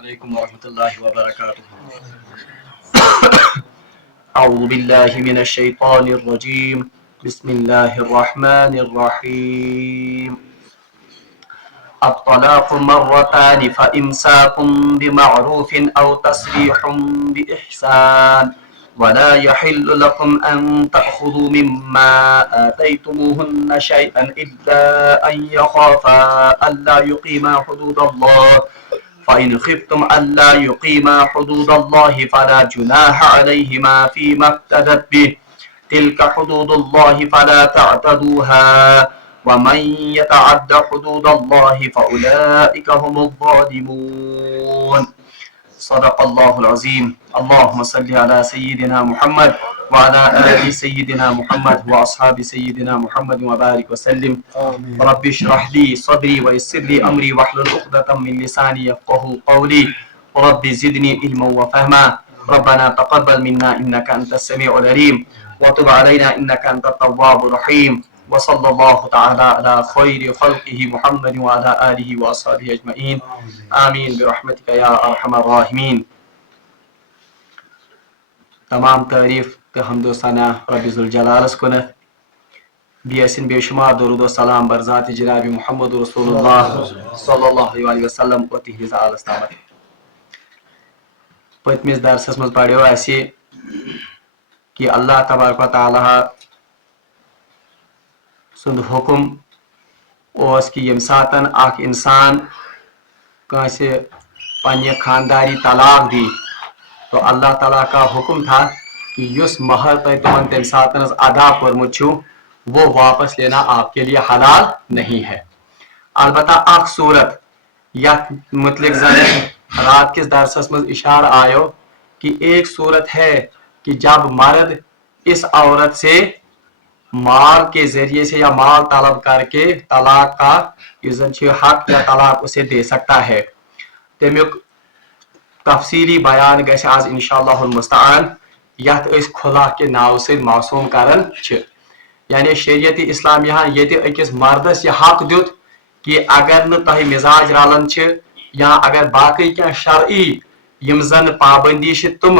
عليكم ورحمة الله وبركاته. أعوذ بالله من الشيطان الرجيم. بسم الله الرحمن الرحيم. الطلاق مرتان فإمساك بمعروف أو تسريح بإحسان ولا يحل لكم أن تأخذوا مما آتيتموهن شيئا إلا أن يخافا ألا يقيما حدود الله فإن خفتم ألا يقيما حدود الله فلا جناح عليهما فيما افتدت به تلك حدود الله فلا تعتدوها ومن يتعد حدود الله فأولئك هم الظالمون. صدق الله العظيم. اللهم صل على سيدنا محمد وعلى آل سيدنا محمد وأصحاب سيدنا محمد وبارك وسلم. رب اشرح لي صدري ويسر لي أمري واحلل عقدة من لساني يفقهوا قولي. رب زدني علما وفهما. ربنا تقبل منا إنك أنت السميع العليم وتب علينا إنك أنت التواب الرحيم. وصلى الله تعالى على خير خلقه محمد وعلى آله وأصحابه أجمعين. آمين برحمتك يا أرحم الراحمين. تمام تعریف تو حمد و ثنا رب ذوالجلالس کنت بیسن بے شمار درود و سلام بر ذات جناب محمد رسول اللہ صلی اللہ علیہ وسلم و تہذیز آلس تامت. پتمس درسس مز پڑھو اسی کہ اللہ تبارک و تعالی سند حکم اس کہ یم ساتن اخ انسان کانسے پنہ خانداری طلاق دی تو اللہ تعالیٰ کا حکم تھا کہ اس مہر تہ تمن تم ساتن ادا کورمت چھو وہ واپس لینا آپ کے لیے حلال نہیں ہے. البتہ اخ صورت یتھ متعلق زن رات کس درسس مز اشارہ آیو کہ ایک صورت ہے کہ جب مرد اس عورت سے مال کے ذریعے سے یا مال طلب کر کے طلاق کا حق یا طلاق اسے دے سکتا ہے. تمیک تفصیلی بیان گژھِ آز انشاءاللہ المستعان یتھ اس کھلا کے ناو سے معصوم کرن چھ. یعنی شریعت اسلام یہاں یہ اکس مردس یہ حق دیت کہ اگر نہ تہ مزاج رلان چھ یا اگر باقی کیا شرعی یم زن پابندی چھ تم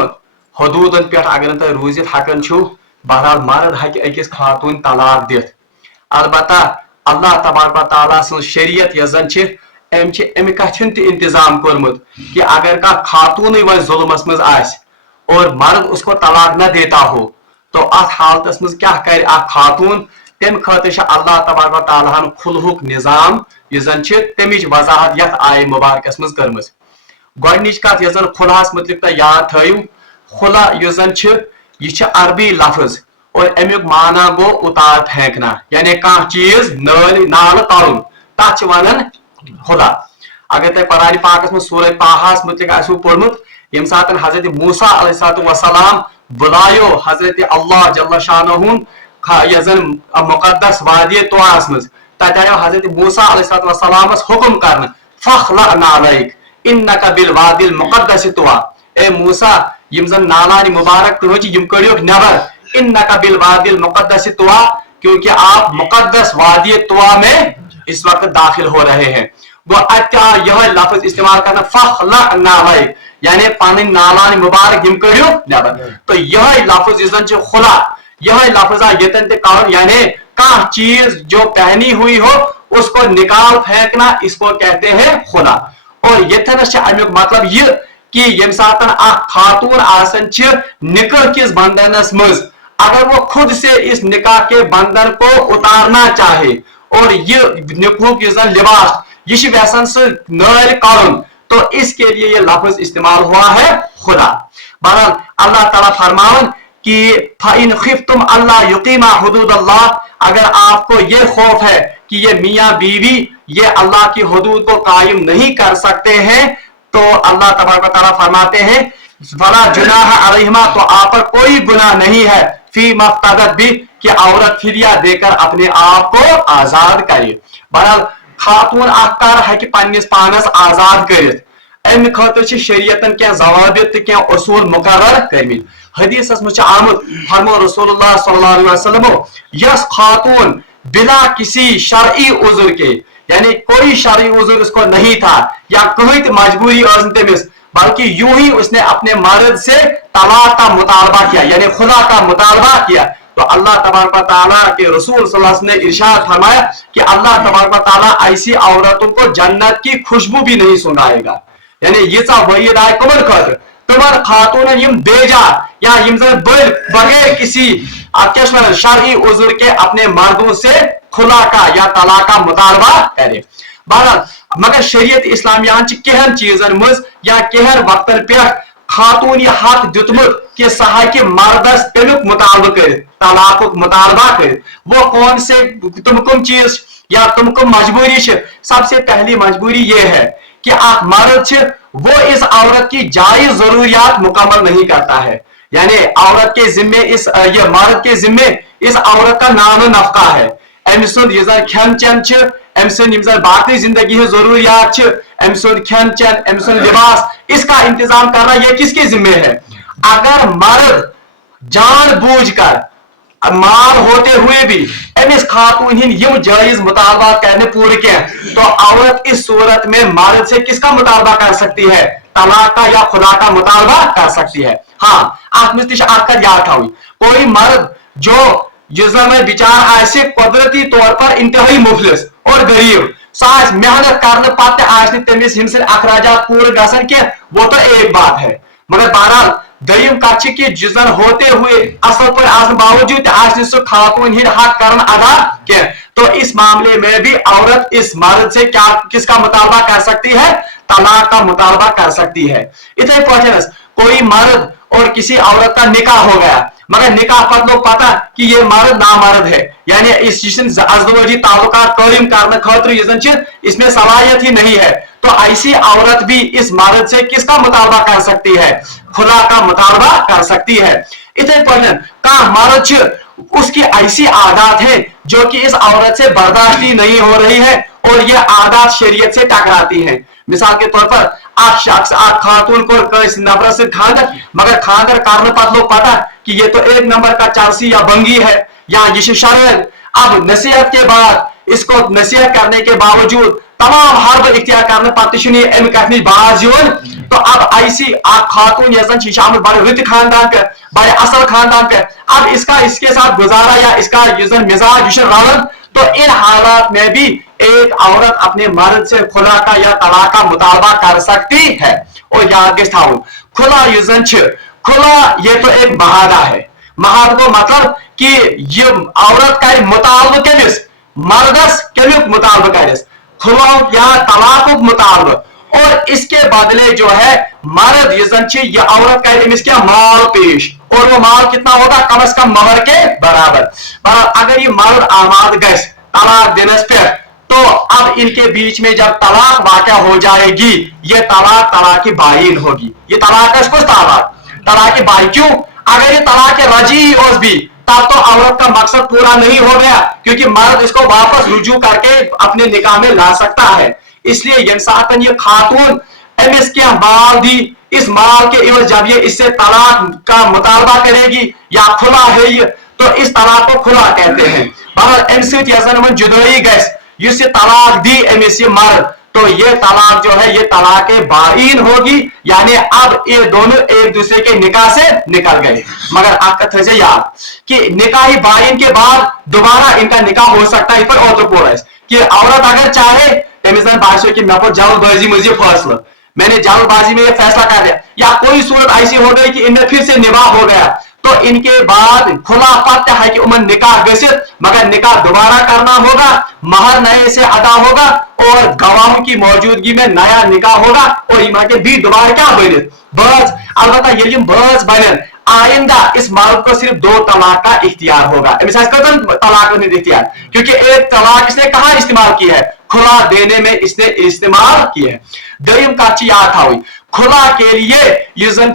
حدودن پہ اگر نہ تہ روزت ہکن چھو بہرحال مرد ہکہ اکس خاتون طلاق دت. البتہ اللہ تبارک و تعالیٰ سن شریعت یس زن چھ ام کتن تہ انتظام کورمت کہ اگر کا خاتون وہ ظلمس مز آس اور مرد اس کو طلاق نہ دیتا ہو تو ات حالتس مز کیا کر خاتون تم خاطر اللہ تبارک و تعالیٰ خلہک نظام یہ زن تمچ وضاحت یت آئے مبارکس مز کرم. گۄڈنِچ کت یس زن خلہس متعلق تہ یاد تھٲیِو خلا یس زن یہ عربی لفظ اور امیک معنی گو اتار پھینکنا یعنی کانٛہہ چیز نال تلن تتھ ونان خلا. اگر تہ قرآن پاکس میں سورہ طٰہَس متعلق آسو پوٚرمُت یم سات حضرت موسیٰ علیہ السلام بلایو حضرت اللہ جل شانہ یس زن مقدس وادی طویٰ مز تتہ آیو حضرت موسیٰ علیہ السلام حکم کرن فاخلع نعلیک انک بالوادی المقدس طویٰ. اے موسیٰ یم زن نالان مبارک تہنچ یم کڑیوک نبر انک بالوادی المقدس طویٰ کیونکہ آپ مقدس وادی طویٰ میں اس وقت داخل ہو رہے ہیں. وہ اتہ یہ لفظ استعمال کرنا فاخلع نعلیک یعنی پن نالان مبارک یم کڑیو نبر. تو یہ لفظ اس زن خلا یہ لفظ یتن تہ کرن یعنی کانٛہہ چیز جو پہنی ہوئی ہو اس کو نکال پھینکنا اس کو کہتے ہیں خلا. اور یتنس امیک مطلب یہ کہ یم ساتن اخ خاتون آسن چھ نکاح کس بندھنس مز اگر وہ خود سے اس نکاح کے بندھن کو اتارنا چاہے اور یہ نکاح کی زن لباس یہ ویسن سے نائل کرن تو اس کے لیے یہ لفظ استعمال ہوا ہے خدا. بہرحال اللہ تعالیٰ فرماؤن کہ فَإِنْ خِفْتُمْ أَلَّا يُقِيمَا حُدُودَ اللَّهِ اگر آپ کو یہ خوف ہے کہ یہ میاں بیوی یہ اللہ کی حدود کو قائم نہیں کر سکتے ہیں تو اللہ تبارک و تعالیٰ فرماتے ہیں فَلَا جُنَاحَ عَلَيْهِمَا تو آپ پر کوئی گناہ نہیں ہے فِي مَفْتَدَتْ بِهِ کہ عورت فدیہ دے کر اپنے آپ کو آزاد کرے. بہرحال خاتون اختار ہے کہ پنس پانس آزاد کرت ام خاطر شریعتن کی ضوابط کی اصول مقرر کرمت. حدیث مجھ آمد فرمو رسول اللہ صلی اللہ علیہ وسلم یس خاتون بلا کسی شرعی عذر کے यानी कोई शरई उज़्र उसको नहीं था या कोई मजबूरी तमिस, बल्कि यूं ही उसने अपने मर्द से तलाक का मुतालबा किया, यानी खुदा का मुतालबा किया। तो अल्लाह तबारक व तआला के रसूल सल्लल्लाहु अलैहि वसल्लम ने इरशाद फरमाया कि अल्लाह तबारक व तआला ऐसी औरतों को जन्नत की खुशबू भी नहीं सुनाएगा। यानी ये वहीद आए कमन खतर तमन खातून यम बेजा या यम बगैर किसी शरई उज़्र के अपने मर्दों से खुला का या तलाक का मुतालबा करे। बहरहाल मगर शरीयत इस्लामिया कहन चीजन मज या कहन वक्तन पे खातून यह हक दुतमुत कि सह कि मर्दस तमिक मुतालबा कर तलाक मुतालबा कर। वो कौन से तुम कम चीज या तुम कम मजबूरी। सबसे पहली मजबूरी ये है कि आप मर्द वो इस औरत की जायज जरूरियात मुकम्मल नहीं करता है, यानी औरत के जिम्मे ये मर्द के जिम्मे इस औरत का नाम नफका है। अमि सुंद खेन चेन अमि सुंद बाकी जिंदगी जरूरियात अमि सुंद खेन चेन अमि सुंद लिबास इसका इंतजाम करना यह किसके जिम्मे है। अगर मर्द जान बूझ कर माल होते हुए भी अमिस खातून यम जायज मुतालबा करने पूरे के, तो औरत इस सूरत में मर्द से किसका मुतालबा कर सकती है, तलाक का या खुदा का मुतालबा कर सकती है। हाँ अत याद था कोई मर्द जो जिसमें विचार आसे कुदरती तौर पर इंतहाई मुफलिस और गरीब सह मेहनत करने पत्ते तमिस हिम अखराजात पूरे गसन के, वो तो एक बात है। मगर बहरहाल दयम कथ कि जिसन होते हुए असल पर आने बावजूद सह खातून हक कर अदा के, तो इस मामले में भी औरत इस मर्द से क्या किसका मुतालबा कर सकती है, तलाक का मुतालबा कर सकती है। इतने पहुंचे कोई मर्द और किसी औरत का निकाह हो गया, मगर निकाह पर लोग पता कि ये मर्द नामर्द है, यानी इस अज़दवजी ताल्लुकात कायम करने खातिर इसमें सलाहियत ही नहीं है, तो ऐसी औरत भी इस मर्द से किसका मुतालबा कर सकती है, खुदा का मुतालबा कर सकती है। इतने पर का मर्द उसकी ऐसी आदत है जो कि इस औरत से बर्दाश्त ही नहीं हो रही है और ये आदत शरीयत से टकराती है। मिसाल के तौर पर आप शख्स आप खातून को नफरत से खानदर, मगर खानदर करने पर लोग पता कि ये तो एक नंबर का चारसी या बंगी है या ये शर्म। अब नसीहत के बाद इसको नसीहत करने के बावजूद तमाम हर्ब इख्तियार करने पर बाज योन, तो अब ऐसी आप खातून यजन शामिल बड़े रित खानदान पे बड़े असल खानदान पे, अब इसके साथ गुजारा या इसका युजन मिजाज रलन, तो इन हालात में भी एक औरत अपने मर्द से खुला का या तलाक का मुतालबा कर सकती है। और याद खुला युजन खुला ये तो एक महादा है। महाद को मतलब कि ये औरत कर मुतालबा कमिस मर्दस कमिक मुतालबा करिस खुला या तलाक मुतालबा, और इसके बदले जो है मर्द युजन ये औरत कर इमिस क्या माल पेश, और वो माल कितना होगा, कम से कम महर के बराबर। अगर ये मर्द आमाद गस तलाक देने पे, तो अब इनके बीच में जब तलाक वाक़या हो जाएगी, ये तलाक की बाइन होगी। ये तलाक तलाक बाई क्यों, अगर ये तलाक रजी और भी तब तो औरत का मकसद पूरा नहीं हो गया, क्योंकि मर्द इसको वापस रुजू करके अपने निकाह में ला सकता है। इसलिए यंसातन ये खातून एमएस के माल दी, इस माल के इवज जब ये इससे तलाक का मुतालबा करेगी या खुला है ये, तो इस तलाक को खुला कहते हैं। मगर एम जुदाई गैस जिससे तलाक दी एमएस मर्द, तो ये तलाक जो है ये तलाक बाइन होगी, यानी अब ये दोनों एक दूसरे के निकाह से निकल गए। मगर आपका थे याद कि निकाही बाइन के बाद दोबारा इनका निकाह हो सकता है। पर और कि औरत अगर चाहे तमिसन बादशाह की मैं जल्दबाजी मुझे फैसला मैंने जल्दबाजी में ये फैसला कर दिया, या कोई सूरत ऐसी हो गई कि इनमें फिर से निकाह हो गया, तो इनके बाद खुला पत्ता है कि उमन निकाह गसित, मगर निकाह दोबारा करना होगा, महर नए से अदा होगा और गवाहों की मौजूदगी में नया निकाह होगा, और इमा के भी दोबारा क्या बने बस। अलबत्ता ये बस बने आइंदा इस मर्द को सिर्फ 2 तलाक का इख्तियार होगा, तलाक नहीं इख्तियार, क्योंकि एक तलाक इसने कहां इस्तेमाल की है, खुला देने में इसने इस्तेमाल की है। दरीम का याद था खुला के लिए युजन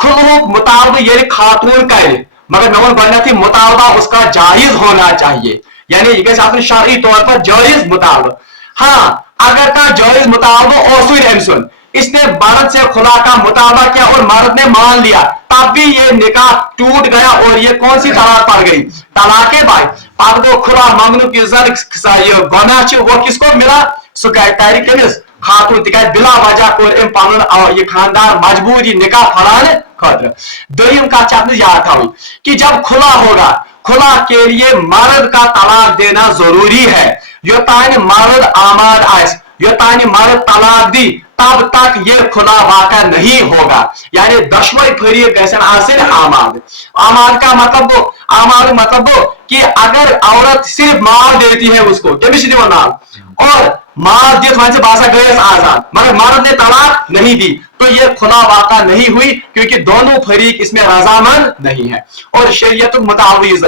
खुलूक मुतालबा ये खातून करे, मगर नमन बनना थी मुतालबा उसका जायज होना चाहिए, यानी ये शरई तौर पर जायज मुतालबा। हाँ अगर का जायज मुतालबा ओसुन इसने मर्द से खुला का मुतालबा किया और मर्द ने मान लिया, तब भी ये निकाह टूट गया और ये कौन सी तलाक पड़ गई, तलाक बाई। अब गो खुला मंगनुक गुनाह वो किसको मिला, सह कर कमिस खातून तिकाज बिला वजह कोर एम पन ये खानदार मजबूर ये निकाह फड़ाने खतर। दोयम कत याद थी कि जब खुला होगा, खुला के लिए मर्द का तलाक देना जरूरी है। योतान मर्द आमाद आस, योतान मर्द तलाक दी, तब तक ये खुला वाक़ा नहीं होगा। यानी दशवई फरीक गसन आसिन आमाद। आमाद का मतलब आमाद मतलब कि अगर औरत सिर्फ माल देती है उसको, कमिश दिवन माल, और माल दित वन से बासा गए आजाद, मगर मर्द ने तलाक नहीं दी, तो ये खुला वाक़ा नहीं हुई, क्योंकि दोनों फरीक इसमें रजामंद नहीं है। और शरीयत मुताविज़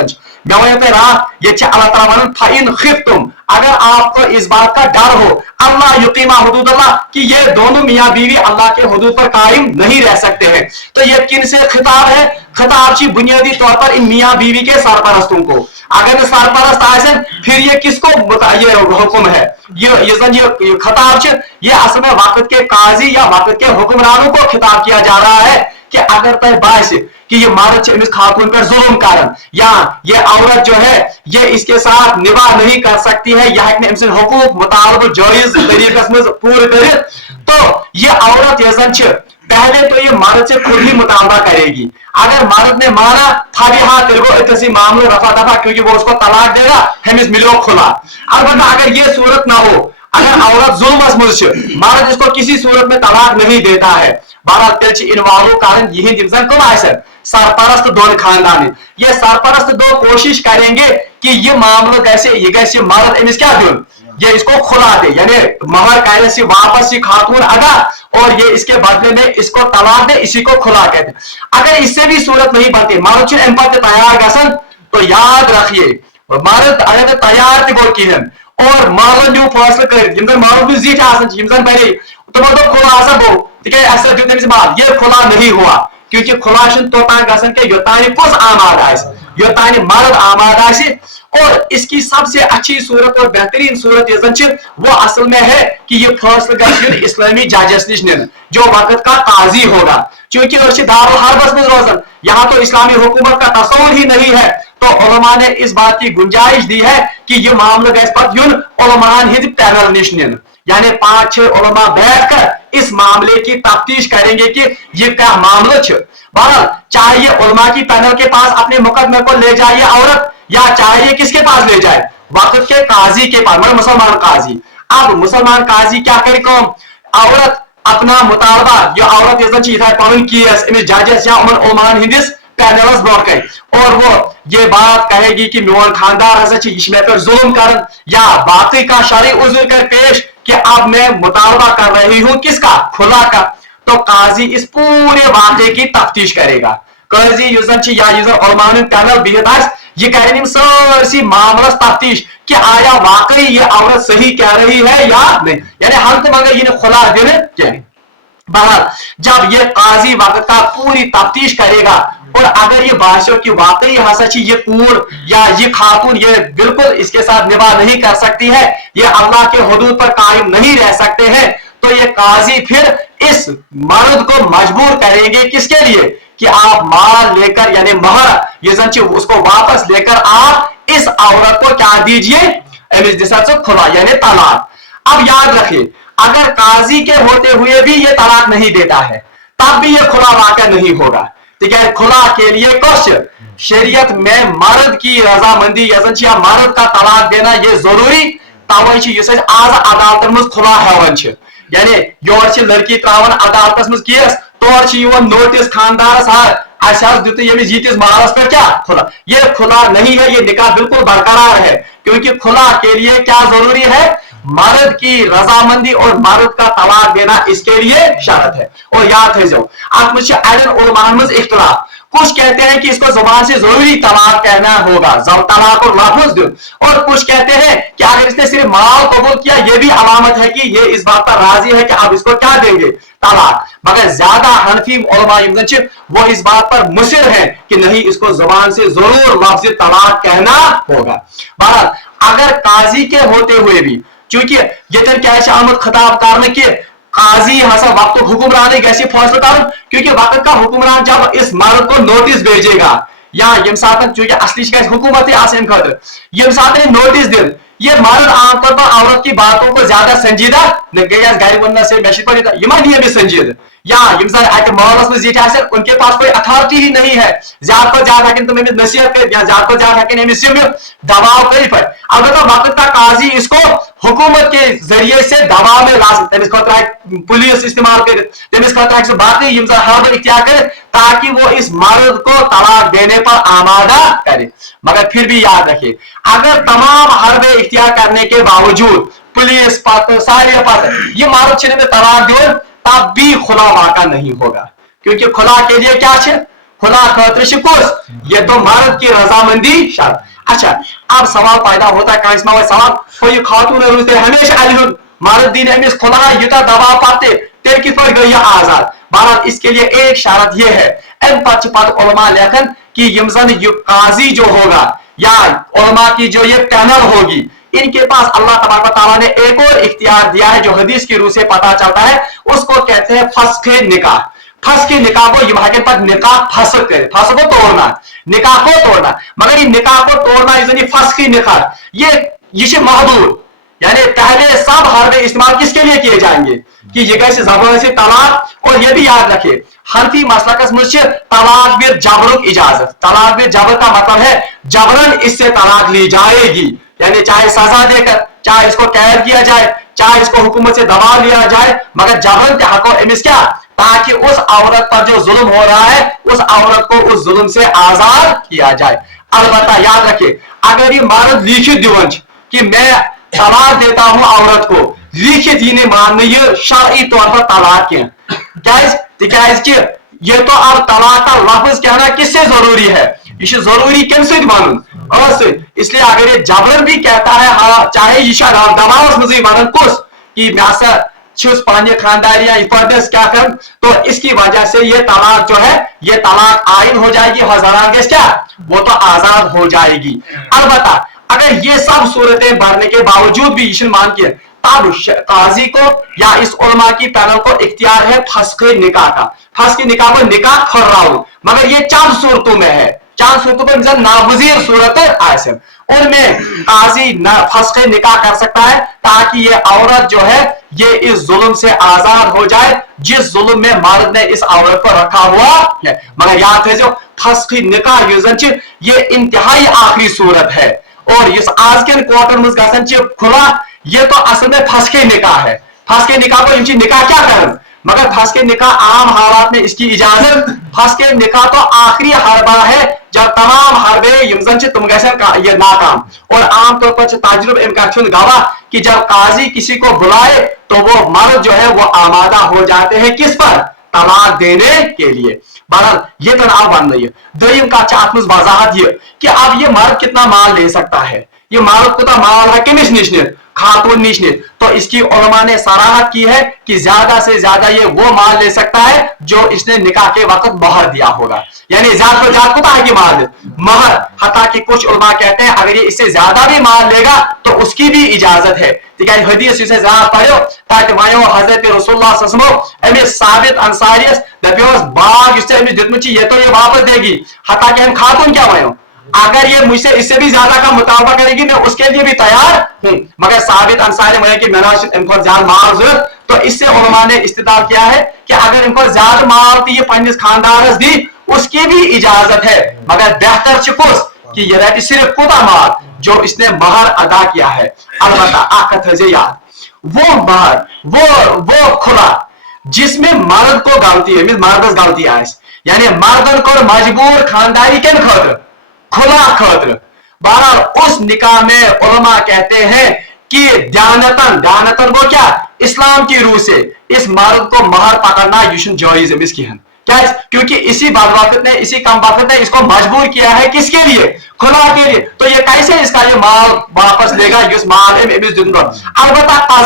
मैं वन रात ये अल्लाह ताला वन फ़इन खिफ्तुम, अगर आपको इस बात का डर हो अल्लाह युकीमा हुदूदल्लाह कि ये दोनों मियाँ बीवी अल्लाह के हुदूद पर कायम नहीं रह सकते हैं, तो ये किन से खिताब है? खिताब की बुनियादी तौर पर इन मियाँ बीवी के सरपरस्तों को। अगर सरपरस्त आसन फिर ये किसको ये हुक्म है? ये खिताब ये असल में वक्त के काजी या वक्त के हुक्मरानों को खिताब किया जा रहा है कि अगर तय बास कि ये मर्द इस खातून पर जुल्म करन, या ये औरत जो है ये इसके साथ निभा नहीं कर सकती है, यह हुकूक मुताबिक जायज तरीके में पूरे करे, तो ये औरत ये पहले तो ये मर्द से खुद ही मुतालबा करेगी। अगर मर्द ने माना फबिहा तिलगो मामलो रफा दफा, क्योंकि वो उसको तलाक देगा, हमिस मिलो खुला। अलबत्ता अगर ये सूरत ना हो, अगर औरत जुल्म मर्द इसको किसी सूरत में तलाक नहीं देता है, बहरहाल तेल इन वालों कारण यह कम आसन सरपरस्त दोन खानदान, ये सरपरस्त दो कोशिश करेंगे कि ये मामला कैसे मर्द अमिस क्या दुन, ये इसको खुला दे, यानी महर कहने से वापस ये खातून अदा, और ये इसके बदले में इसको तलाक दे, इसी को खुला कहते। अगर इससे भी सूरत नहीं बनती, मर्द तैयार गसन, तो याद रखिए मर्द अगर तैयार तयन और मालन न्यू फैसला कर माल जीत पहले तमो दो खुला गो तिक माल, ये खुला नहीं हुआ, क्योंकि खुला तोतान गसन के योतान कुछ आमाद आस, योतान मर्द आमाद आस। और इसकी सबसे अच्छी सूरत और बेहतरीन सूरत ये वो असल में है कि ये फैसला गई इस्लामी जजेस निश निन, जो वक्त का काजी होगा, क्योंकि दारुल हर्बस में रोजन, यहाँ तो इस्लामी हुकूमत का तस्वुर ही नहीं है, तो उलमा ने इस बात की गुंजाइश दी है कि ये मामला गैस पर युन उलमान हिज पैनल निश निन, यानी 5-6 उलमा बैठकर इस मामले की तफ्तीश करेंगे कि ये क्या मामला है। बहरहाल चाहे उलमा की पैनल के पास अपने मुकदमे को ले जाइए औरत, या चाहे किसके पास ले जाए, वक्त के काजी के पास, मतलब मुसलमान काजी। अब मुसलमान काजी क्या करे कौम, औरत अपना मुतालबा, ये औरत पवन केस जजेस या उलमान हिंदिस पैनलस ब्रोह, और वो ये बात कहेगी कि मोन खानदार हसा मे पर जुल्म कर, या बाकी का शरई उज़्र कर पेश कि अब मैं मुतालबा कर रही हूं किसका, खुला का, तो काजी इस पूरे वाक़े की तफ्तीश करेगा। काजी या उलमान पैनल बिहत ये करें सारी मामला तफ्तीश कि आया वाकई ये औरत सही कह रही है या नहीं, यानी हम तो मगर ये खुला दिन क्या। बहरहाल जब ये काजी वक्त का पूरी तफ्तीश करेगा, और अगर ये बादशाह की वाकई हसा ये कूर या ये खातून ये बिल्कुल इसके साथ निभा नहीं कर सकती है, ये अल्लाह के हुदूद पर कायम नहीं रह सकते हैं, तो ये काजी फिर इस मर्द को मजबूर करेंगे किसके लिए कि आप माल लेकर, यानी महर ये उसको वापस लेकर आप इस औरत को क्या दीजिए, खुला यानी तलाक। अब याद रखिए अगर काजी के होते हुए भी ये तलाक नहीं देता है, तब भी ये खुला वाक़या नहीं होगा। ठीक है, खुला के लिए क्वेश्चन शरीयत में मर्द की रजामंदी या मर्द का तलाक देना ये जरूरी, तवे आज अदालत मज खुला हेवन, यानी योर लड़की त्रावन अदालत मज केस, तौर नोटिस खानदारस दुत यीतिस मालस पे क्या खुला, ये खुला नहीं है, ये निकाह बिल्कुल बरकरार है, क्योंकि खुला के लिए क्या जरूरी है, मर्द की रजामंदी और मर्द का तलाक देना इसके लिए शर्त है। और याद है जो अड़न इख्तलाफ, कुछ कहते हैं कि इसको जुबान से जरूरी तलाक कहना होगा, तलाक और लफ्ज दो, और कुछ कहते हैं कि अगर इसने सिर्फ माल कबूल किया ये भी अलामत है कि ये इस बात पर राजी है कि अब इसको क्या देंगे, तलाक। मगर ज्यादा हनफी उलमा वो इस बात पर मुसिर है कि नहीं, इसको जुबान से जरूर लफ्ज तलाक कहना होगा। बहरहाल अगर काजी के होते हुए भी, चूंकि ये क्या आमद खिताब करने के काजी हसा वक्त हुक्मरान गैसी फैसला कर, क्योंकि वक्त का हुक्मरान जब इस मर्द को नोटिस भेजेगा یا یم साथ चूंकि असली हुकूमत अम खतर यम साथ नोटिस दिन ये मर्द आमतौर पर औरत की बातों को ज्यादा संजीदा न गया घर बनना से मैं ये संजीदा या महलस में उनके पास कोई अथॉरिटी ही नहीं है ज्यादा पर ज्यादा हकन तुम नसीहत कर या ज्यादा पर ज्यादा हकन अमिस दबाव कर पर अगर तो वक्त का काजी इसको हुकूमत के जरिए से दबाव में ला सकते हैं पुलिस इस्तेमाल कर तमिस खतर बातें हर इख्तियार करे ताकि वो इस मर्द को तलाक देने पर आमादा करे। मगर फिर भी याद रखिए अगर तमाम हरबे इख्तियार करने के बावजूद पुलिस पत्र सारे पत्र ये मर्द में तलाक दे तब भी खुला वाक़ा नहीं होगा क्योंकि खुला के लिए क्या है खुला खतर कुछ ये तो मर्द की रजामंदी शर्त। अच्छा अब सवाल पैदा होता है सवाल कोई खातून रुते हमेशा अलहुद मर्द दिन अमिस खुला युता दबाव पाते तेल किस पर गई आजाद भारत इसके लिए एक शर्त ये है इन पद उलमा लेखन कि यमजन काजी जो होगा या उलमा की जो ये पैनल होगी इनके पास अल्लाह तबारक तआला ने एक और इख्तियार दिया है जो हदीस की रूह से पता चलता है उसको कहते हैं फस्खे निकाह। फस्खे निकाह को ये पर निकाह फस्क करे फस्क को तोड़ना निकाह को तोड़ना मगर ये निकाह को तोड़ना इसलिए फस्खी निकाह ये महदूद यानी पहले सब हरबे इस्तेमाल किसके लिए किए जाएंगे कि ये कैसे जबरन से तलाक। और ये भी याद रखिए हनफी मसलकस में तलाक में जबरुक इजाजत तलाक में जबर का मतलब है जबरन इससे तलाक ली जाएगी यानी चाहे सजा देकर चाहे इसको कैद किया जाए चाहे इसको हुकूमत से दबाव लिया जाए मगर जबरन के हक अमिस क्या ताकि उस औरत पर जो जुल्म हो रहा है उस औरत को उस जुल्म से आजाद किया जाए। अलबत्ता याद रखिए अगर ये मर्द लिखित दिवन कि मैं तलाक देता हूं औरत को लिखित ही नहीं मानने ये शरई तौर पर तलाक है ये तो अब तलाक का लफ्ज कहना किससे जरूरी है ये जरूरी किन से मानूं इसलिए अगर ये जबरन भी कहता है हाँ चाहे ये दबाव मजी वन कुछ कि मैं पानी खानदारी या इफर्दस क्या कर तो इसकी वजह से ये तलाक जो है ये तलाक आयन हो जाएगी हजारान क्या वो तो आजाद हो जाएगी। अलबत्ता अगर ये सब सूरतें बढ़ने के बावजूद भी ईशन मान किया तब काजी को या इस उलमा की पैनल को इख्तियार है फस्खे निकाह का। फस्खे निकाह पर निकाह कर रहा हूं मगर ये चंद सूरतों में है चार सूरतों पर नागुज़ीर सूरत आयसम उनमें काजी फस्खे निकाह कर सकता है ताकि ये औरत जो है ये इस जुल्म से आजाद हो जाए जिस जुल्म में मर्द ने इस औरत को रखा हुआ है। मगर याद है जो फस्खे निकाह ये इंतहाई आखिरी सूरत है और इस आज के क्वार्टर में खुला ये तो असल में फस्खे निकाह है। फस्खे निकाह को इनकी निकाह क्या करें मगर फस्खे निकाह आम हालात में इसकी इजाजत फस्खे निकाह तो आखिरी हरबा है जब तमाम हरबे तुम ये नाकाम और आमतौर पर ताजुब इम्कान गवाह कि जब काजी किसी को बुलाए तो वो मर्द जो है वो आमादा हो जाते हैं किस पर तलाक देने के लिए। बहरहाल ये तनाव बन रही है। दरीम का चाहत वजाहत ये कि अब ये मर्द कितना माल ले सकता है ये मर्द को माल है किमिस निश्चित खातून निश्चित तो इसकी उलमा ने सराहत की है कि ज्यादा से ज्यादा ये वो माल ले सकता है जो इसने निकाह के वक्त मोहर दिया होगा यानी ज्यादा से ज्यादा पता है कि माल मोहर हता कि कुछ उलमा कहते हैं अगर ये इससे ज्यादा भी माल लेगा तो उसकी भी इजाजत है। हदीस से ज्यादा पढ़ो ताकि वायो हजरत रसूलुल्लाह अमिस साबित अंसारियस दपियोस बाग इससे अमिस दितमुची ये तो ये वापस देगी हता कि हम खातून क्या वायो अगर ये मुझसे इससे भी ज्यादा का मुतालबा करेगी मैं उसके लिए भी तैयार हूं मगर साबित अंसारी में कि मैंने इनको ज्यादा माल जरूरत तो इससे उलमा ने इस्तेदाल किया है कि अगर इनको ज्यादा माल तो ये पंडित खानदारस दी उसकी भी इजाजत है मगर बेहतर चिकुस कि ये रहती सिर्फ खुदा माल जो इसने महर अदा किया है। अलबत्ता आखत है याद वो महर वो खुदा जिसमें मर्द को गलती है मर्द गलती है यानी मर्दन को मजबूर खानदारी के खतर खुला खतर। बहरहाल उस निकाह में उलमा कहते हैं कि ध्यानतन वो क्या इस्लाम की रूह से इस मर्द को महर पकड़ना यूशन जायज है मिस्किन क्या क्योंकि इसी बदवक्त ने इसी कम वक्त ने इसको मजबूर किया है किसके लिए खुला के लिए तो ये कैसे इसका ये माल वापस लेगा इस माल अलबत्ता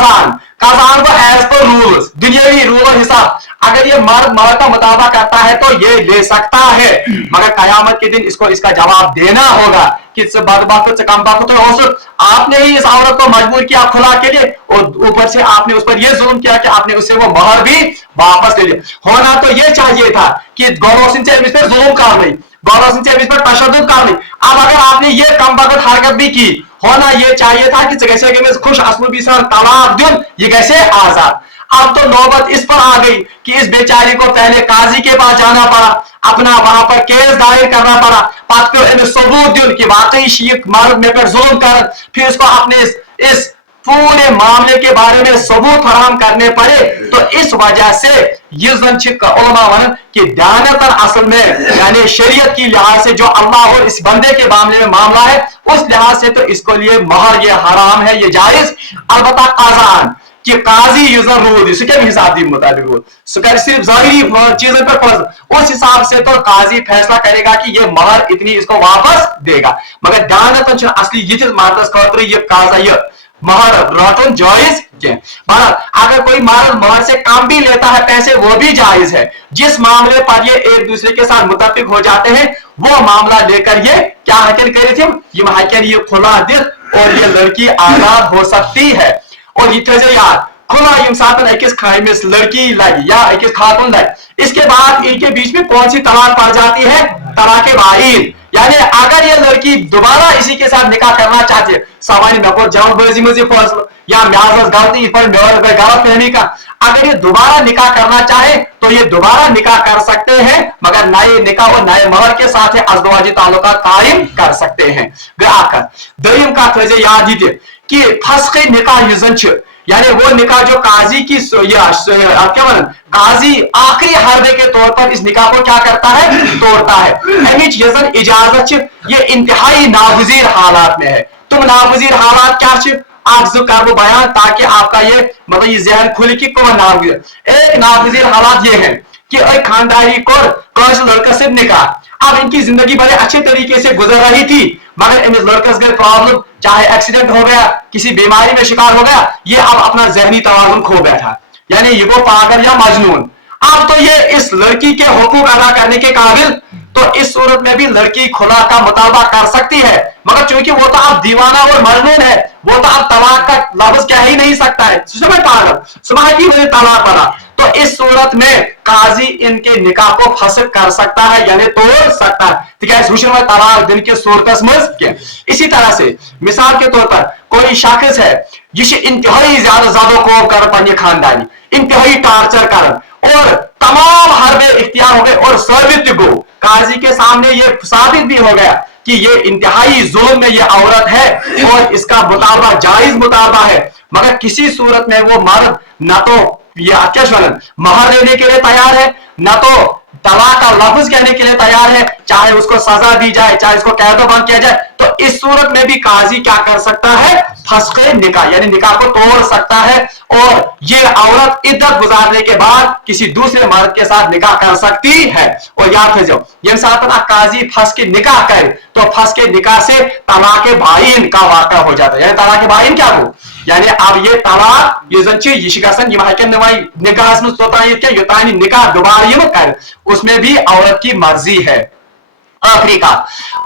कजान को एज पर रूल्स दुनियावी रूल और हिसाब अगर ये मर्द का मुताबा करता है तो ये ले सकता है मगर कयामत के दिन इसको इसका जवाब देना होगा कि बदबख्त से कम बख्त हो आपने ही इस औरत को मजबूर किया खुला के लिए और ऊपर से आपने उस पर यह जुल्म किया कि आपने उससे वो महर भी वापस ले लिया। होना तो ये चाहिए था कि गौरोसिन से इस पर जुल्म कर नहीं गौरव से पर तशद्दुद करनी। अब अगर आपने ये कम वक्त हरकत भी की, होना ये चाहिए था कि जैसे कि खुश असलूबी से तलाक दुन ये कैसे आजाद। अब तो नौबत इस पर आ गई कि इस बेचारी को पहले काजी के पास जाना पड़ा, अपना वहां पर केस दायर करना पड़ा, पद पे सबूत दुन कि वाकई ये मर्द में पर जुल्म कर, फिर उसको अपने इस पूरे मामले के बारे में सबूत फराहम करने पड़े। तो इस वजह से ये उलमा वन कि दयानतन असल में यानी शरीयत की लिहाज से जो अल्लाह और इस बंदे के मामले में मामला है उस लिहाज से तो इसको लिए महर ये हराम है, ये जायज। अलबत्ता काजान कि काजी यूजर रूल सह हिसाब दी मुताबिक रूल सह सिर्फ जाहिरी चीजों पर फर्ज, उस हिसाब से तो काजी फैसला करेगा कि ये महर इतनी इसको वापस देगा। मगर दयानतन असली ये मर्दस खतर ये काजा ये महर रटन जायज क्या। अगर कोई मर्द महर से कम भी लेता है पैसे वो भी जायज है। जिस मामले पर ये एक दूसरे के साथ मुत्तफिक हो जाते हैं वो मामला लेकर ये क्या हकन करे थे, ये हकन ये खुला दिल और ये लड़की आजाद हो सकती है। और ये याद खुला यम साथ अकिस खामिस लड़की लगी या अकिस खातून लगी, इसके बाद इनके बीच में कौन सी तलाक पड़ जाती है, तलाक बाइन। यानी अगर ये लड़की दोबारा इसी के साथ निकाह करना चाहती है, सामान्य मैं जल्दबाजी में फैसला या म्याज गलती पर गलत फहमी का, अगर ये दोबारा निकाह करना चाहे तो ये दोबारा निकाह कर सकते हैं, मगर नए निकाह और नए महर के साथ अज़दवाजी ताल्लुकात कायम कर सकते हैं। ग्राहक दरीम का थजे याद ही कि फस्के निकाह युजन यानी वो निकाह जो काजी की क्या वन काजी आखिरी हरबे के तौर पर इस निकाह को क्या करता है, तोड़ता है। अमिच यजन इजाजत ये इंतहाई नागुज़ीर हालात में है। तुम नागुज़ीर हालात क्या आप जो कर वो बयान ताकि आपका ये मतलब ये जहन खुले कि कौन नागुज़ीर। एक नागुज़ीर हालात ये है कि एक खानदारी को लड़का से निकाह, अब इनकी जिंदगी बड़े अच्छे तरीके से गुजर रही थी, मगर इन लड़के से प्रॉब्लम चाहे एक्सीडेंट हो गया, किसी बीमारी में शिकार हो गया, ये अब अपना जहनी तवाज़ुन खो बैठा, यानी ये वो पागल या मजनून। अब तो ये इस लड़की के हुकूक अदा करने के काबिल, तो इस सूरत में भी लड़की खुला का मुतालबा कर सकती है, मगर चूंकि वो तो अब दीवाना और मजनून है, वो तो अब तलाक का लफ्ज कह ही नहीं सकता है, पागल सुबह की वजह तलाक पड़ा। तो इस सूरत में काजी इनके निकाह को फसद कर सकता है यानी तोड़ सकता है। तलाक दिन के सूरत। इसी तरह से मिसाल के तौर पर कोई शख्स है जिसे इंतहाई ज्यादा खौफ कर पानी खानदानी इंतहाई टार्चर कर और तमाम हरबे इख्तियार हो गए और साबित गो काजी के सामने ये साबित भी हो गया कि ये इंतहाई जुल्म में ये औरत है और इसका मुतालबा जायज मुतालबा है, मगर किसी सूरत में वो मर्द न तो ये क्या महर देने के लिए तैयार है, न तो तलाक का लफ्ज कहने के लिए तैयार है, चाहे उसको सजा दी जाए, चाहे उसको कैदो बंद किया जाए। तो इस सूरत में भी काजी क्या कर सकता है, फस्के निकाह यानी निकाह को तोड़ सकता है और ये औरत इद्दत गुजारने के बाद किसी दूसरे मर्द के साथ निकाह कर सकती है। और याद रखो ये साथ काजी फस्के निकाह करे तो फस्के निकाह से तलाक बाइन का वाक़ा हो जाता है। यानी तलाक बाइन क्या हो, यानी अब ये तलाक ये निकाह निकाह दोबारा ये मत कर, उसमें भी औरत की मर्जी है। आखिरी का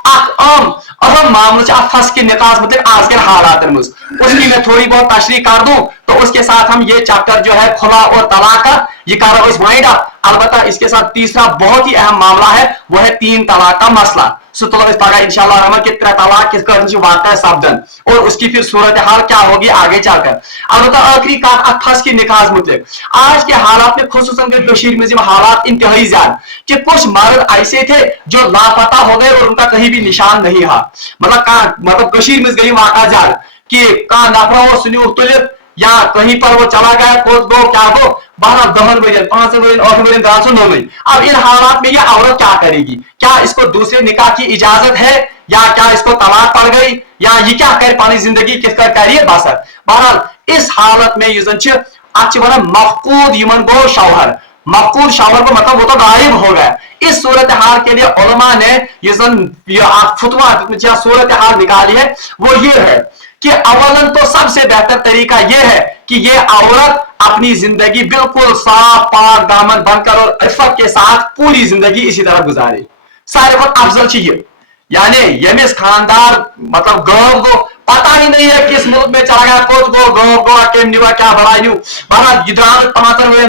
अहम मामला फस के निकाह मतलब आज के हालात में उसकी मैं थोड़ी बहुत तशरीह कर दूं तो उसके साथ हम ये चैप्टर जो है खुला और तलाक का ये कर वाइंड अप। अलबत्ता इसके साथ तीसरा बहुत ही अहम मामला है वो है 3 तलाक का मसला। इंशाअल्लाह रहमान के 3 तलाक किस वाक़या सब्दन और उसकी फिर सूरत हाल क्या होगी आगे चलकर। अलबत्ता आखिरी का फस की निकाह मतलब आज के हालात में खुसूसन कश्मीर में हालात इंतहाई ज्यादा कि कुछ मर्द ऐसे थे जो लापता हो गए और उनका कहीं भी निशान नहीं है। मतलब कश्मीर में गई वाक़ा जाल कि कहा नफरा वो सुनी तुलित या कहीं पर वो चला गया कोत गो क्या गो 12 10 बजे 5 बजे 8 बजे 10 9 बजे। अब इन हालात में ये औरत क्या करेगी, क्या इसको दूसरे निकाह की इजाजत है या क्या इसको तलाक पड़ गई या ये क्या कर पानी जिंदगी किसका करिए बसर। बहरहाल इस हालत में वन मफकूद यमन गो शौहर, मफकूद शौहर को मतलब वो तो गायब हो गया। इस सूरत हाल के लिए उलमा ने फतवा सूरत हाल निकाली है वो ये है कि अवलन तो सबसे बेहतर तरीका यह है कि ये औरत अपनी जिंदगी बिल्कुल साफ पाक दामन बनकर और इफ़्फ़त के साथ पूरी जिंदगी इसी तरह गुजारे। सारे वक्त अफजल चाहिए यानी यमिस खानदार मतलब गौव को पता ही नहीं है किस मुल्क में चला गया कोच गो गौव गो क्या बड़ा 5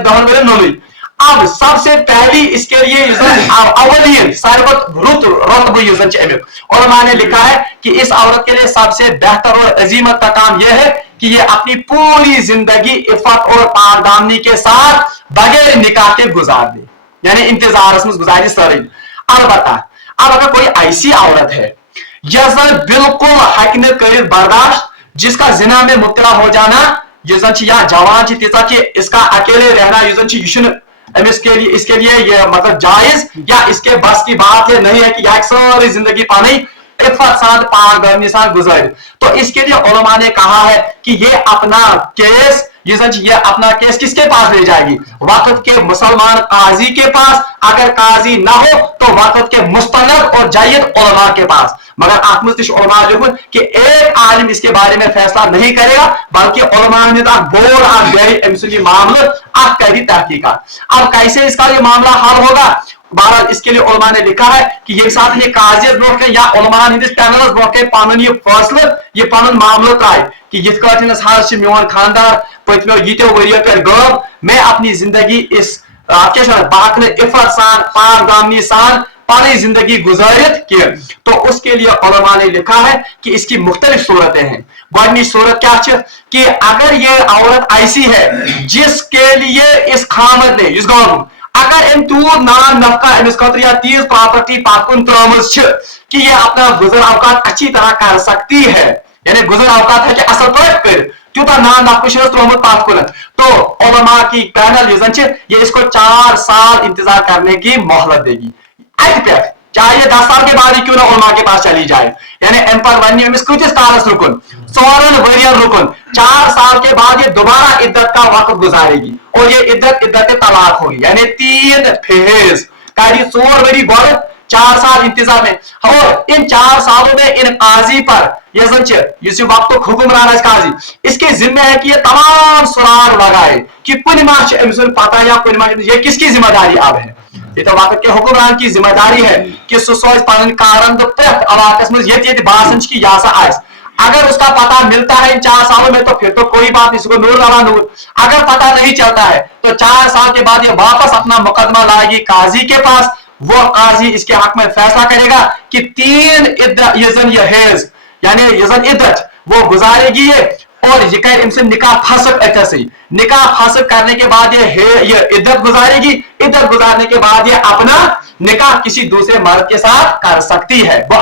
10 9। अब सबसे पहली इसके लिए अवलीन उलमा ने लिखा है कि इस औरत के लिए सबसे बेहतर और अजीमत का काम यह है कि ये अपनी पूरी जिंदगी इफ़त और पारदामनी के साथ बगैर निकाह के गुजार दे, यानी इंतजार में गुजारी सारी। अलबत्ता अब अगर कोई ऐसी औरत है यह बिल्कुल हक न कर बर्दाश्त, जिसका जिना में मुब्तला हो जाना या जवान तीजा कि इसका अकेले रहना इसके लिए ये मतलब जायज या इसके बस की बात है नहीं है कि यह सारी जिंदगी पानी इफ़त साथ पारदर्मी साथ गुजर। तो इसके लिए उलमा ने कहा है कि ये अपना केस ये अपना केस किसके पास ले जाएगी? वक्त के मुसलमान काजी के पास। अगर काजी ना हो तो वक्त के मुस्तनद और जायद उलमा के पास। मगर आत्मस्तिश उलमा जो कि एक आलिम इसके बारे में फैसला नहीं करेगा, बल्कि उलमा ने बोल और गैर मामले आप करी तहकीकात। अब कैसे इसका ये मामला हल होगा? बहरहाल इसके लिए उलमा ने लिखा है कि ये साथ में काजी ब्रोह या उलमा हंदिस पैनलस ब्रोह पान ये फैसले ये पान मामलों तय कि यथ कान मोन खानदार पत्मो यीतो वरियो पे गब, मैं अपनी जिंदगी इस बात में इफ़त सान पारदामनी सान पानी जिंदगी गुजारित किए। तो उसके लिए उलमा ने लिखा है कि इसकी मुख्तलिफ सूरतें हैं। गोडनी सूरत क्या है कि अगर ये औरत ऐसी है जिसके लिए इस खामद ने इस गांव अगर इन तूर नान नफका अमिस खतर या तीज प्रॉपर्टी पाकुन त्रमज कि ये अपना गुजर अवकात अच्छी तरह कर सकती है, यानी गुजर अवकात है कि असल पर त्यूता नान नफकुश त्रोमुत पाकुन, तो उलमा की पैनल ये इसको 4 साल इंतजार करने की मोहलत देगी। चाहे 10 साल के बाद ही क्यों ना उलमा के पास चली जाए, यानी एम पर वन कतिस तालस रुकन 4 वरियन रुकन 4 साल के बाद ये दोबारा इद्दत का वक्त गुजारेगी और ये इद्दत तलाक होगी, यानी 3 फेज करी 4 वरी गोद 4 साल इंतजार में। और इन 4 सालों में इन काजी पर यह वक्त हुक्मरान काजी इसके जिम्मे है कि ये तमाम सुराग लगाए कि कुनिमा पता या कुनिमा ये किसकी जिम्मेदारी अब है। ये तो वक्त के हुक्मरान की जिम्मेदारी है कि सह पन कारन तो प्रेत इलाकस में ये बासन की यासा आस। अगर उसका पता मिलता है इन 4 सालों में तो फिर तो कोई बात नहीं, इसको नूर लगा नूर। अगर पता नहीं चलता है तो 4 साल के बाद ये वापस अपना मुकदमा लाएगी काजी के पास। वो काजी इसके हक में फैसला करेगा कि 3 इद्दत यानी इद्दत वो गुजारेगी है और ये कह इनसे निकाह फासक ऐसे निकाह फासक करने के बाद ये इद्दत गुजारेगी। इद्दत गुजारने के बाद ये अपना निकाह किसी दूसरे मर्द के साथ कर सकती है। वो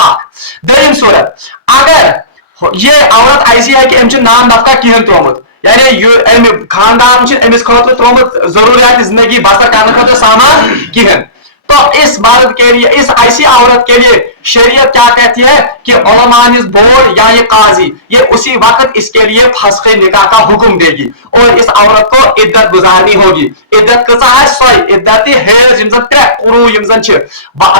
दरीम सूरत अगर ये औरत ऐसी है कि अमिस नाम नफका कहें त्रोमुत, यानी खानदान अमिस खतर त्रोमुत जरूरियात जिंदगी बसर करने खतर सामान कहें, तो इस मर्द के लिए इस ऐसी औरत के लिए शरीयत क्या कहती है कि उलमानिस बोर्ड या ये काजी ये उसी वक्त इसके लिए फस्खे निकाह का हुक्म देगी और इस औरत को इद्दत गुजारनी होगी। इद्दत कसा है सोई इद्दत है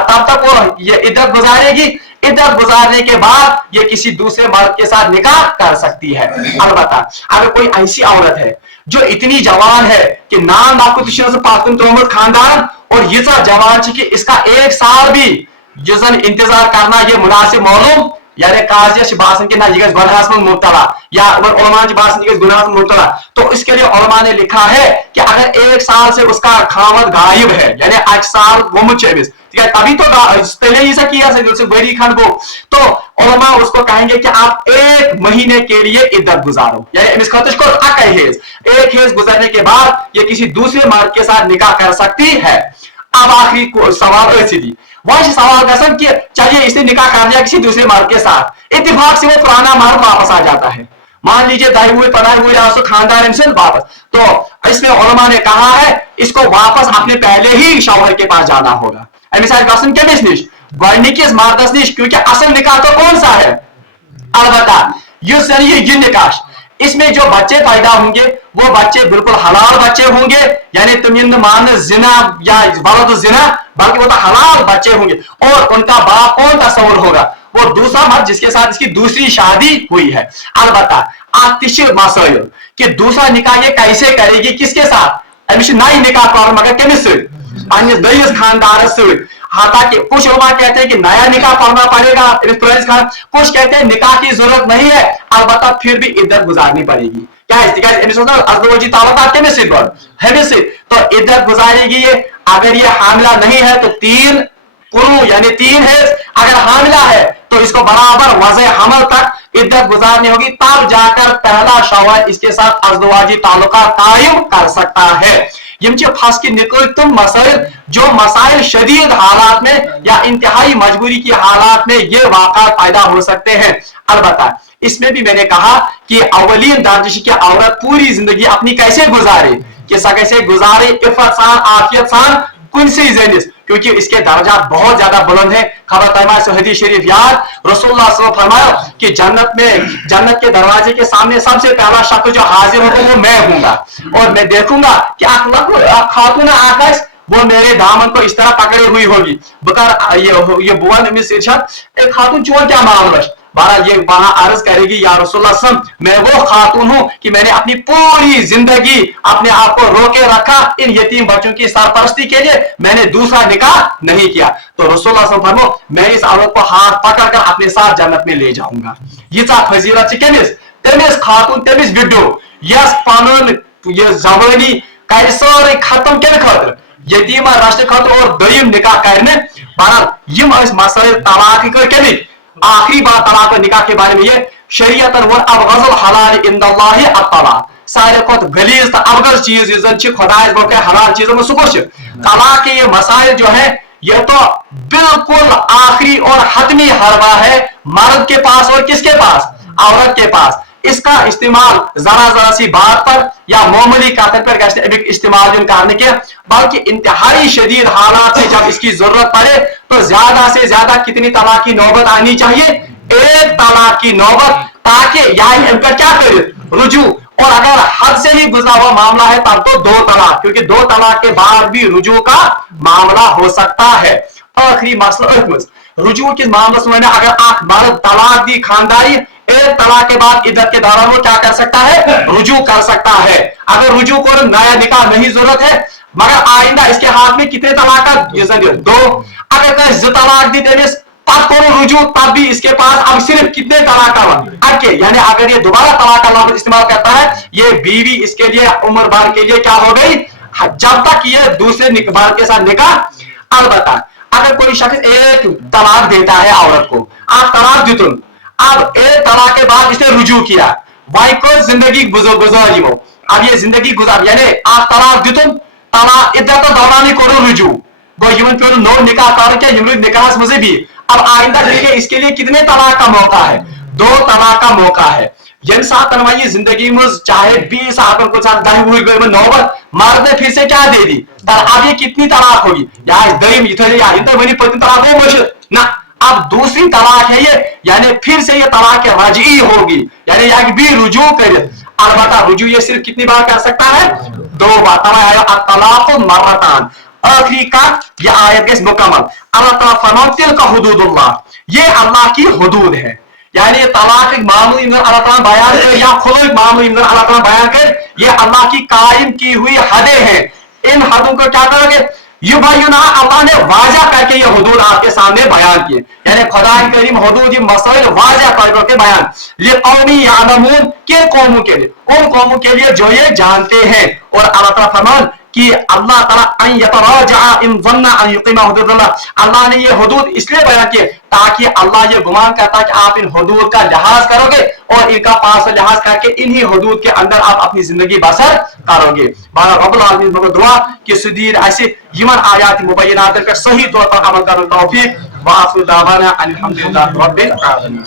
तब तक वो ये इद्दत गुजारेगी। इद्दत गुजारने के बाद ये किसी दूसरे मर्द के साथ निकाह कर सकती है। अलबत्ता अगर कोई ऐसी औरत है जो इतनी जवान है कि नाम आपको पाकुन तोमत खानदान और ये जवान कि इसका 1 साल भी इंतजार करना ये मुनासिब मालूम, यानी काजी बासन के ना ये गुनाह में मुब्तला या उलमा बासन के गुनाह में मुब्तला, तो इसके लिए उलमा ने लिखा है कि अगर 1 साल से उसका खामद गायब है यानी 8 साल गुम तभी तो पहले ही से किया बड़ी खंड को, तो उलमा उसको कहेंगे कि आप 1 महीने के लिए इद्दत गुजारो, यानी को 1 हेज गुजरने के बाद ये किसी दूसरे मर्द के साथ निकाह कर सकती है। अब आखिरी सवाल थी वह सवाल गसन कि चलिए इसने निकाह कर दिया किसी दूसरे मर्द के साथ, इत्तेफाक से वो पुराना मर्द वापस आ जाता है, मान लीजिए दाई हुए पढ़ाई हुए खानदान से वापस, तो इसमें उलमा ने कहा है इसको वापस अपने पहले ही शौहर के पास जाना होगा। गसन कमिस निश गोडनिकिस मर्दस निश, क्योंकि असल निकाह तो कौन सा है? अलबत्ता ये निकाह इसमें जो बच्चे पैदा होंगे वो बच्चे बिल्कुल हलाल बच्चे होंगे, यानी तुम मान जिना या बलद जिना, बल्कि वो तो हलाल बच्चे होंगे और उनका बाप कौन तस्वर होगा? वो दूसरा मर्द जिसके साथ इसकी दूसरी शादी हुई है। अलबत्ता आतिश मसाइल कि दूसरा निकाह ये कैसे करेगी, किसके साथ? अमिश नई निकाह प्रॉब्लम अगर केमिस दईस खानदार हालांकि कुछ उलमा कहते हैं कि नया निकाह पढ़ना पड़ेगा, कुछ कहते हैं निकाह की जरूरत नहीं है, अलबत्ता फिर भी इद्दत गुजारनी पड़ेगी, अज़दवजी ताल्लुकात केमिस से बढ़ हमें से तो इद्दत गुजारेगी ये। अगर ये हामिला नहीं है तो 3 कुरू यानी 3 है, अगर हामिला है तो इसको बराबर वज़े हमल तक इद्दत गुजारनी होगी, तब जाकर पहला शौहर इसके साथ अज़दवाजी ताल्लुकात कायम कर सकता है। यम फंस के निकल तुम मसाइल जो मसाइल शदीद हालात में या इंतहाई मजबूरी की हालात में ये वाक़ा पैदा हो सकते हैं। अलबत्ता इसमें भी मैंने कहा कि अवलीन दानिश की औरत पूरी जिंदगी अपनी कैसे गुजारे, कि कैसे गुजारे इफ़्फ़त सान आफियत सान कुन से जैनिस, क्योंकि इसके दर्जा बहुत ज्यादा बुलंद है। खबर तैमा से हदीस शरीफ याद, रसूलुल्लाह सल्लल्लाहु अलैहि वसल्लम फरमाया कि जन्नत के दरवाजे के सामने सबसे पहला शख्स जो हाजिर होगा वो मैं हूंगा, और मैं देखूंगा कि खातून आकाश वो मेरे दामन को इस तरह पकड़े हुई होगी। बकर ये बुआन में इरशाद, एक खातून चोर क्या मामला, बहरहाल ये वहां अर्ज करेगी या रसूलुल्लाह सल्लल्लाहु अलैहि वसल्लम मैं वो खातून हूं कि मैंने अपनी पूरी जिंदगी अपने आप को रोके रखा इन यतीम बच्चों की सरपरस्ती के लिए, मैंने दूसरा निकाह नहीं किया। तो रसूलुल्लाह सल्लल्लाहु अलैहि वसल्लम मैं इस औरत को हाथ पकड़कर अपने साथ जन्नत में ले जाऊंगा। ये फजीलत से केमिस तेमिस खातून तेमिस विडो यस पानुन ये जवानी कर सारे खत्म के खतर यतीमा रश्न खतर और दयम निकाह करने। बहरहाल यम मसाइल तलाक के आखिरी बात तलाक और निकाह के बारे में ये शरीयतन व अबगज़ुल हलाल इंदल्लाहि अत्तलाक, सारे खुद गलीज तो अबगज़ चीज इज़न खुदाए बल्कि हलाल चीजों में सुकुश तलाक के ये मसाइल जो है ये तो बिल्कुल आखिरी और हतमी हरबा है मर्द के पास और किसके पास, औरत के पास। इसका इस्तेमाल जरा सी बात पर या मामूली कातर पर इस्तेमाल करने के, बल्कि इंतहाई शदीद हालात में जब इसकी जरूरत पड़े तो ज्यादा से ज्यादा कितनी तलाक की नौबत आनी चाहिए, 1 तलाक की नौबत, ताकि यानी इनका क्या करे रुजू, और अगर हद से ही गुजरा हुआ मामला है तब तो 2 तलाक, क्योंकि 2 तलाक के बाद भी रुजू का मामला हो सकता है। आखिरी मसला रुजू के मामले में अगर आख मर्द तलाक दी खानदारी 1 तलाक के बाद इद्दत के दौरान वो क्या कर सकता है, रुजू कर सकता है। अगर रुजू को नया निकाह नहीं जरूरत है, मगर आइंदा इसके हाथ में कितने तलाक का 2, अगर 2 तलाक दी तेज तब करो रुजू, तब भी इसके पास अब सिर्फ कितने तलाक का के, यानी अगर ये दोबारा तलाक का लफ्ज़ इस्तेमाल करता है ये बीवी इसके लिए उम्र भर के लिए क्या हो गई, जब तक ये दूसरे मर्द के साथ निकाह। अलबत्ता अगर कोई शख्स 1 तलाक देता है औरत को, आप तलाक दी तुम, अब 1 तलाक के बाद इसने रुजू किया, भाई को जिंदगी गुजारी हो, अब ये जिंदगी गुजार यानी आप तलाक दी तुम तलाक इद्दत दौरान ही करो रुजू गो यमन पे नो निकाह कर के यमन निकाह मुझे भी अब आइंदा इसके लिए कितने तलाक का मौका है, 2 तलाक का मौका है। यम साथ तनवाई जिंदगी में चाहे 20 आदम को साथ दही हुई गई नौबत मर्द ने फिर से क्या दे दी, अब ये कितनी तलाक होगी, यार दही इधर या इधर बनी पत्नी तलाक हो मुश्किल ना, अब दूसरी तलाक है ये, यानी फिर से ये तलाक रजई होगी, यानी यहाँ भी रुजू करे। अलबत्ता रुजू ये सिर्फ कितनी बार कर सकता है, 2 बार। तलाक मर्रतान आखिरी का ये आयत के मुकम्मल। अल्लाह ताला फरमाते तिल का हुदूदुल्लाह, ये अल्लाह की हुदूद है, यानी तलाक मामूली अल्लाह ताला बयान करे या खुद मामूली अल्लाह ताला बयान करे, ये अल्लाह की कायम की हुई हदें हैं। इन हदों को क्या करोगे, युबय्युना अल्लाह ने वाज़ा करके ये हुदूद आपके सामने बयान किए, यानी खुदा करीम हुदूद ये मसले वाज़ा करके बयान लिक़ौमी यालमून के कौमों के लिए, उन कौमों के लिए जो ये जानते हैं। और अल्लाह ताला फरमान कि अल्लाह ताला अन यतराजा इन ज़न्ना अन युक़ीमा हुदूदल्लाह, अल्लाह ने ये हुदूद इसलिए बयान किए ताकि अल्लाह ये गुमान करता है कि आप इन हुदूद का लिहाज करोगे और इनका पास लिहाज करके इन्हीं हुदूद के अंदर आप अपनी जिंदगी बसर करोगे। बारह रब्बुल आलमीन को दुआ कि सुदीर ऐसे यमन आयात मुबय्यनात पर सही तौर पर अमल करने की तौफीक व आखिर दावाना अनिल हम्दुलिल्लाहि रब्बिल आलमीन।